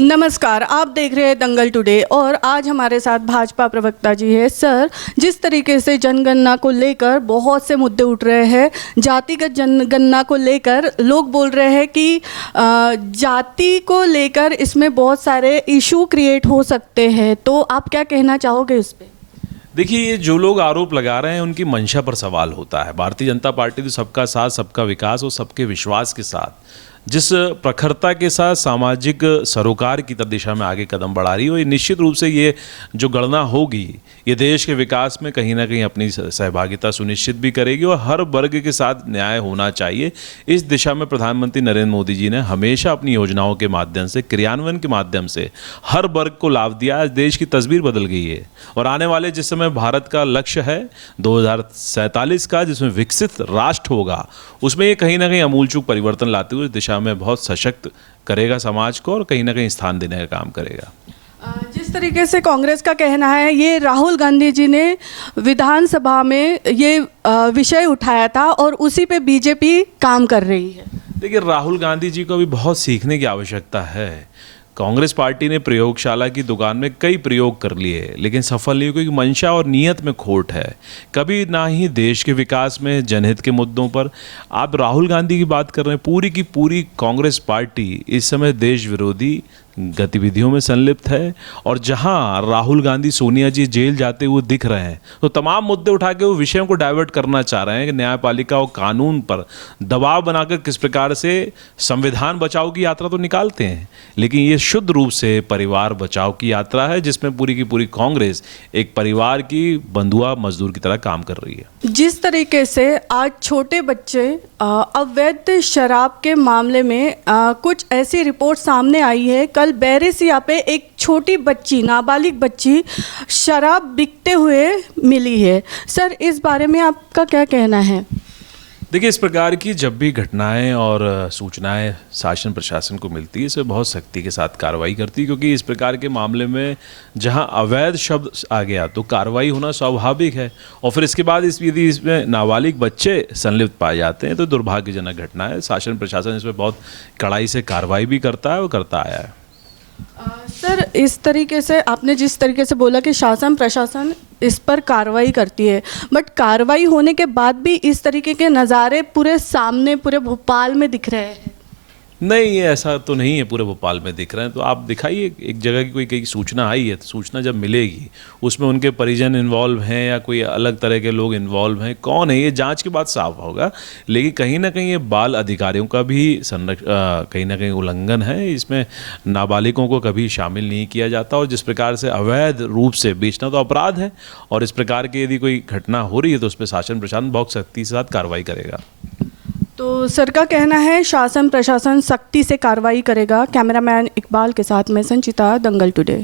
नमस्कार, आप देख रहे हैं दंगल टुडे और आज हमारे साथ भाजपा प्रवक्ता जी है। सर, जिस तरीके से जनगणना को लेकर बहुत से मुद्दे उठ रहे हैं, जातिगत जनगणना को लेकर लोग बोल रहे हैं कि जाति को लेकर इसमें बहुत सारे इशू क्रिएट हो सकते हैं, तो आप क्या कहना चाहोगे उस पर? देखिए, ये जो लोग आरोप लगा रहे हैं उनकी मंशा पर सवाल होता है। भारतीय जनता पार्टी तो सबका साथ, सबका विकास और सबके विश्वास के साथ जिस प्रखरता के साथ सामाजिक सरोकार की दिशा में आगे कदम बढ़ा रही हो, ये निश्चित रूप से ये जो गणना होगी ये देश के विकास में कहीं ना कहीं अपनी सहभागिता सुनिश्चित भी करेगी और हर वर्ग के साथ न्याय होना चाहिए। इस दिशा में प्रधानमंत्री नरेंद्र मोदी जी ने हमेशा अपनी योजनाओं के माध्यम से, क्रियान्वयन के माध्यम से हर वर्ग को लाभ दिया। आज देश की तस्वीर बदल गई है और आने वाले जिस समय भारत का लक्ष्य है 2047 का, जिसमें विकसित राष्ट्र होगा, उसमें ये कहीं ना कहीं अमूलचूक परिवर्तन लाते हुए दिशा में बहुत सशक्त करेगा समाज को और कहीं ना कहीं स्थान देने का काम करेगा। जिस तरीके से कांग्रेस का कहना है, ये राहुल गांधी जी ने विधानसभा में ये विषय उठाया था और उसी पे बीजेपी काम कर रही है। देखिए, राहुल गांधी जी को अभी बहुत सीखने की आवश्यकता है। कांग्रेस पार्टी ने प्रयोगशाला की दुकान में कई प्रयोग कर लिए लेकिन सफल नहीं हुए क्योंकि मंशा और नीयत में खोट है। कभी ना ही देश के विकास में, जनहित के मुद्दों पर आप राहुल गांधी की बात कर रहे हैं। पूरी की पूरी कांग्रेस पार्टी इस समय देश विरोधी गतिविधियों में संलिप्त है और जहां राहुल गांधी, सोनिया जी जेल जाते हुए दिख रहे हैं तो तमाम मुद्दे उठा के वो विषयों को डाइवर्ट करना चाह रहे हैं कि न्यायपालिका और कानून पर दबाव बनाकर किस प्रकार से संविधान बचाओ की यात्रा तो निकालते हैं, लेकिन ये शुद्ध रूप से परिवार बचाओ की यात्रा है जिसमें पूरी की पूरी कांग्रेस एक परिवार की बंधुआ मजदूर की तरह काम कर रही है। जिस तरीके से आज छोटे बच्चे अवैध शराब के मामले में कुछ ऐसी रिपोर्ट सामने आई है। कल बैरेसिया पे एक छोटी बच्ची, नाबालिग बच्ची शराब बिकते हुए मिली है। सर, इस बारे में आपका क्या कहना है? देखिए, इस प्रकार की जब भी घटनाएं और सूचनाएं शासन प्रशासन को मिलती है, इसमें बहुत सख्ती के साथ कार्रवाई करती है क्योंकि इस प्रकार के मामले में जहां अवैध शब्द आ गया तो कार्रवाई होना स्वाभाविक है और फिर इसके बाद यदि इसमें नाबालिग बच्चे संलिप्त पाए जाते हैं तो दुर्भाग्यजनक घटना है। शासन प्रशासन इसमें बहुत कड़ाई से कार्रवाई भी करता है और करता आया है। सर, इस तरीके से आपने जिस तरीके से बोला कि शासन प्रशासन इस पर कार्रवाई करती है, बट कार्रवाई होने के बाद भी इस तरीके के नज़ारे पूरे सामने, पूरे भोपाल में दिख रहे हैं। नहीं, ये ऐसा तो नहीं है पूरे भोपाल में दिख रहे हैं। तो आप दिखाइए एक जगह की कोई सूचना आई है तो सूचना जब मिलेगी उसमें उनके परिजन इन्वॉल्व हैं या कोई अलग तरह के लोग इन्वॉल्व हैं, कौन है, ये जांच के बाद साफ होगा। लेकिन कहीं ना कहीं ये बाल अधिकारियों का भी कहीं ना कहीं उल्लंघन है। इसमें नाबालिगों को कभी शामिल नहीं किया जाता और जिस प्रकार से अवैध रूप से बेचना तो अपराध है और इस प्रकार की यदि कोई घटना हो रही है तो उस पर शासन प्रशासन बहुत सख्ती के साथ कार्रवाई करेगा। तो सर का कहना है शासन प्रशासन सख्ती से कार्रवाई करेगा। कैमरामैन इकबाल के साथ मैं संचिता, दंगल टुडे।